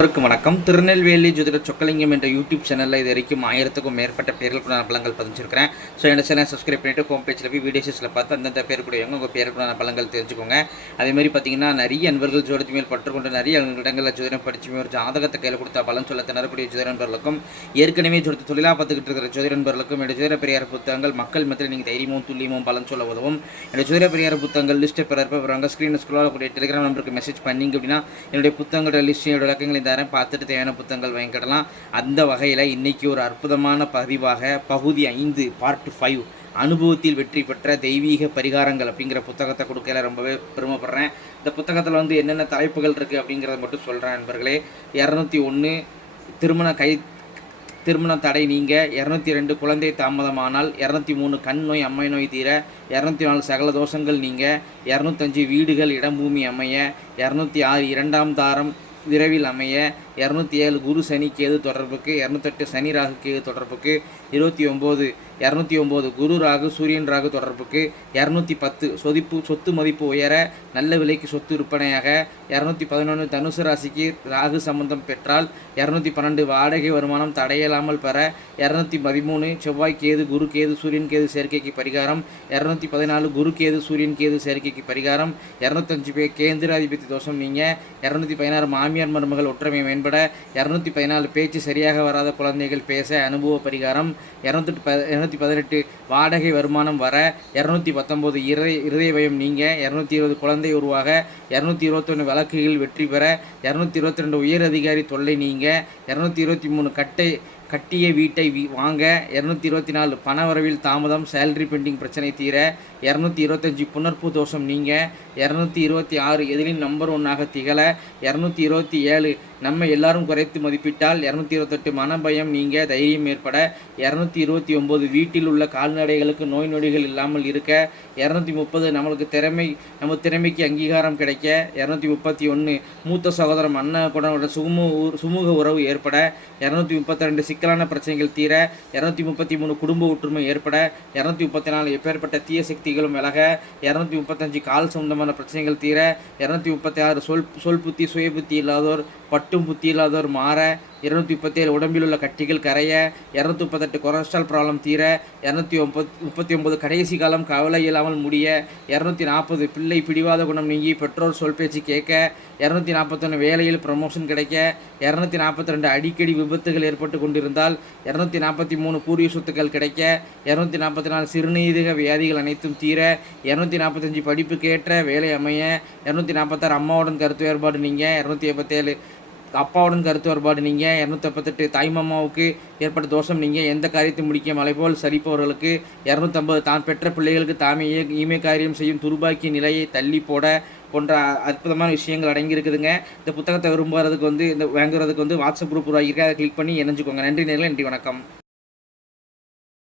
அவருக்கு வணக்கம். திருநெல்வேலி ஜோதிட சொக்கலிங்கம் என்ற யூடியூப் சேனலில் இது வரைக்கும் ஆயிரத்துக்கும் மேற்பட்ட பேர்களுக்குண்டான பலங்கள் பதிஞ்சிருக்கிறேன். ஸோ என்ன சேனல் சப்ஸ்கிரைப் பண்ணிட்டு ஹோம் பேஜில் போய் வீடியோஸில் பார்த்து அந்தந்த பேருக்குடையவங்க உங்கள் பேர் கூட பலங்கள் தெரிஞ்சுக்கோங்க. அதே மாதிரி பார்த்தீங்கன்னா நிறைய நண்பர்கள் ஜோதிட மேல் பற்றுக்கொண்டு நிறைய இடங்களில் ஜோதிடம் படிச்சு ஒரு ஜாதகத்தை கையில் கொடுத்தா பலன் சொல்ல திணறக்கூடிய ஜோதிட நண்பர்களுக்கும் ஏற்கனவே ஜோதிட தொழிலாக பார்த்துக்கிட்டு இருக்கிற ஜோதிட நண்பர்களுக்கும் என்னுடைய ஜோதிட பெரியார் புத்தகங்கள் மக்கள் மத்தியில் நீங்கள் தைரியமும் துல்லியமும் பலன் சொல்ல உதவும். என்னுடைய ஜோதிட பெரியார் புத்தகங்கள் லிஸ்ட்டை பிறப்பாங்க ஸ்க்ரீனில் ஸ்க்ரோல் கூடிய டெலிகிராம் நம்பருக்கு மெசேஜ் பண்ணிங்க அப்படின்னா என்னுடைய புத்தகங்களோட லிஸ்ட் இலக்கங்களை தரேன் பார்த்துட்டு தேவையான புத்தகங்கள் வாங்கிக்கிடலாம். அந்த வகையில் இன்றைக்கி ஒரு அற்புதமான பதிவாக பகுதி ஐந்து பார்ட் ஃபைவ் அனுபவத்தில் வெற்றி பெற்ற தெய்வீக பரிகாரங்கள் அப்படிங்கிற புத்தகத்தை கொடுக்கல ரொம்பவே பெருமைப்படுறேன். இந்த புத்தகத்தில் வந்து என்னென்ன தலைப்புகள் இருக்குது அப்படிங்கிறத மட்டும் சொல்கிறேன் நண்பர்களே. இரநூத்தி ஒன்று திருமண கை திருமண தடை நீங்க இரநூத்தி ரெண்டு குழந்தை தாமதமானால் இரநூத்தி மூணு கண் நோய் அம்மை நோய் தீர இரநூத்தி நாலு சகல தோஷங்கள் நீங்க இரநூத்தஞ்சு வீடுகள் இடம் பூமி அமைய இரநூத்தி ஆறு இரண்டாம் தாரம் விரைவில் அமைய இரநூத்தி ஏழு குரு சனி கேது தொடர்புக்கு இரநூத்தெட்டு சனி ராகு கேது தொடர்புக்கு இருபத்தி ஒம்பது இரநூத்தி ஒம்பது குரு ராகு சூரியன் ராகு தொடர்புக்கு இரநூத்தி பத்து சொதிப்பு சொத்து மதிப்பு உயர நல்ல விலைக்கு சொத்து விற்பனையாக இரநூத்தி பதினொன்று தனுசு ராசிக்கு ராகு சம்பந்தம் பெற்றால் இரநூத்தி பன்னெண்டு வாடகை வருமானம் தடையில்லாமல் பெற இரநூத்தி பதிமூணு செவ்வாய் கேது குரு கேது சூரியன் கேது சேர்க்கைக்கு பரிகாரம் இரநூத்தி பதினாலு குரு கேது சூரியன் கேது சேர்க்கைக்கு பரிகாரம் இரநூத்தஞ்சு பேர் கேந்திராதிபதி தோஷம் நீங்கள் இரநூத்தி பதினாறு மாமியார் மருமகள் ஒற்றுமை மேம்பட இரநூத்தி பதினாலு பேச்சு சரியாக வராத குழந்தைகள் பேச அனுபவ பரிகாரம் இரநூத்தி ப இரநூத்தி பதினெட்டு வாடகை வருமானம் வர இரநூத்தி பத்தொம்போது இறை இருதய பயம் நீங்க இரநூத்தி இருபது குழந்தை உருவாக இரநூத்தி இருபத்தொன்று வழக்குகள் வெற்றி பெற இரநூத்தி இருபத்தி ரெண்டு உயர் அதிகாரி தொல்லை நீங்க இரநூத்தி இருபத்தி மூணு கட்டை கட்டிய வீட்டை வீ- வாங்க இரநூத்தி இருபத்தி நாலு பண வரவில் தாமதம் சேலரி பெண்டிங் பிரச்சனை தீர இரநூத்தி இருபத்தஞ்சி புனர்ப்பு தோஷம் நீங்க இரநூத்தி இருபத்தி ஆறு எதிரின் நம்பர் ஒன்றாக திகழ இரநூத்தி இருபத்தி ஏழு நம்ம எல்லாரும் குறைத்து மதிப்பிட்டால் இரநூத்தி இருபத்தெட்டு மனபயம் நீங்க தைரியம் ஏற்பட இரநூத்தி இருபத்தி ஒம்பது வீட்டில் உள்ள கால்நடைகளுக்கு நோய் நொடிகள் இல்லாமல் இருக்க இரநூத்தி முப்பது நம்மளுக்கு திறமை நம்ம திறமைக்கு அங்கீகாரம் கிடைக்க இரநூத்தி முப்பத்தி ஒன்று மூத்த சகோதரம் அண்ணகுடனோட சுமூக உ- சுமூக உறவு ஏற்பட இரநூத்தி முப்பத்தி ரெண்டு சிக்கலான பிரச்சனைகள் தீர இரநூத்தி முப்பத்தி மூணு குடும்ப ஒற்றுமை ஏற்பட இரநூத்தி முப்பத்தி நாலு எப்பேற்பட்ட தீய சக்திகளும் விலக இரநூத்தி முப்பத்தஞ்சு கால் சம்பந்தமான பிரச்சனைகள் தீர இரநூத்தி முப்பத்தி ஆறு சொல் சொல் புத்தி சுய புத்தி இல்லாதோர் பட்டும் புத்தி இல்லாதோர் மாற இருநூத்தி முப்பத்தேழு உடம்பில் உள்ள கட்டிகள் கரைய இரநூத்தி முப்பத்தெட்டு கொலஸ்ட்ரால் ப்ராப்ளம் தீர இரநூத்தி ஒம்பத் முப்பத்தி ஒன்பது கடைசி காலம் கவலை இல்லாமல் முடிய இரநூத்தி நாற்பது பிள்ளை பிடிவாத குணம் நீங்கி பெற்றோர் சொல் பேச்சு கேட்க இரநூத்தி நாற்பத்தொன்று வேலையில் ப்ரமோஷன் கிடைக்க இரநூத்தி நாற்பத்தி ரெண்டு அடிக்கடி விபத்துகள் ஏற்பட்டு கொண்டிருந்தால் இரநூத்தி நாற்பத்தி மூணு பூர்வீக சொத்துக்கள் கிடைக்க இரநூத்தி நாற்பத்தி நாலு சிறுநீரக வியாதிகள் அனைத்தும் தீர இரநூத்தி நாற்பத்தஞ்சு படிப்புக்கேற்ற வேலை அமைய இரநூத்தி நாற்பத்தாறு அம்மாவுடன் கருத்து வேறுபாடு நீங்கள் இரநூத்தி எண்பத்தேழு அப்பாவுடன் கருத்து வேறுபாடு நீங்கள் இரநூத்தப்பத்தெட்டு தாய்மாமாவுக்கு ஏற்பட்ட தோஷம் நீங்கள் எந்த காரியத்தை முடிக்க மலைபோல் சரிப்பவர்களுக்கு இரநூத்தம்பது தான் பெற்ற பிள்ளைகளுக்கு தாமே ஈ- ஈமை காரியம் செய்யும் துருபாக்கிய நிலையை தள்ளி போட போன்ற அற்புதமான விஷயங்கள் அடங்கியிருக்குதுங்க. இந்த புத்தகத்தை விரும்புறதுக்கு வந்து இந்த வாங்குறதுக்கு வந்து வாட்ஸ்அப் குரூப் உருவாகியிருக்கு அதை கிளிக் பண்ணி இணைஞ்சுக்கோங்க. நன்றி நேரில் நன்றி வணக்கம்.